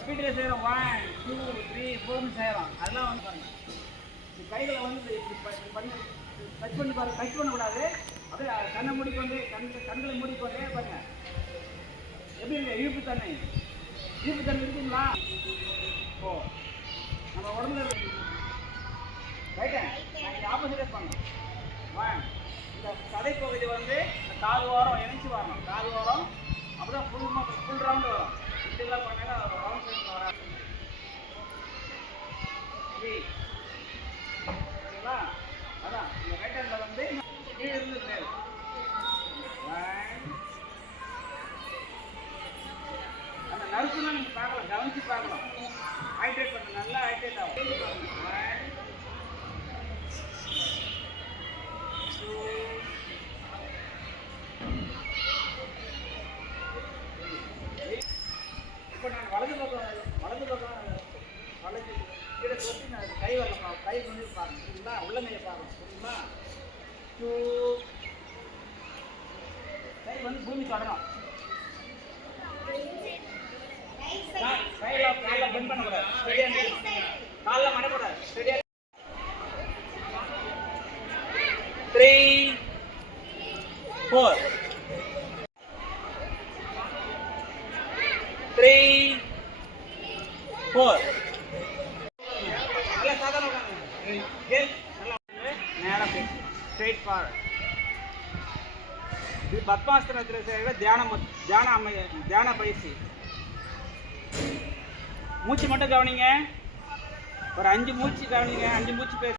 ஸ்பீடில் செய்கிறோம் 1 2 3 4 செய்கிறோம். அதெல்லாம் வந்து பாருங்கள், கைகளை வந்து பண்ணி டச் பண்ணி பாருங்கள். டச் பண்ணக்கூடாது, அப்படியே கண்ணை மூடிக்கொண்டு கண்களை மூடிக்கொண்டே பாருங்கள். எப்படி இருக்கு ஈர்ப்பு தன்மை இருக்குங்களா? ஓ நம்ம உடம்புல ரைட்டா நாங்கள் ஆப்போசிட்டே பண்ணணும். இந்த தடைப்பகுதி வந்து காது ஓரம் இணைச்சி வரணும். காது ஓரம் அப்போ தான் ஃபுல் ரவுண்டு வரும். இதெல்லாம் பண்ணாங்க ரவுண்ட் சைஸ் வராது. ஓகேங்களா? அதான் இந்த ரைட் ஹேண்டில் வந்து கீழே இருந்து மேல் அந்த நர்ஸுலாம் நீங்கள் பார்க்கலாம், கவனிச்சு பார்க்கலாம். ஹைட்ரேட் பண்ண நல்லா ஹைட்ரேட் ஆகும். இப்போ நான் வலது பக்கம் வலது கீழே தொட்டி நான் கை வரலாம், கை கொண்டு பார்க்கணும். சரிங்களா? உள்ளங்கையை பார்க்கணும். சரிங்களா? கை வந்து பூமி தொடரும். காலில் பெண்ட் பண்ணக்கூடாது, காலில் மடக்கூடாது. சரியா? 3 4 3 4 நல்லா சாதாரண நல்லா நேரம் பேசு. Straight forward. இது பத்மாசனத்தில் செய்கிற தியான பயிற்சி. மூச்சு மட்டும் கவனிங்க. ஒரு 5 மூச்சு கவனிங்க. 5 மூச்சு பேச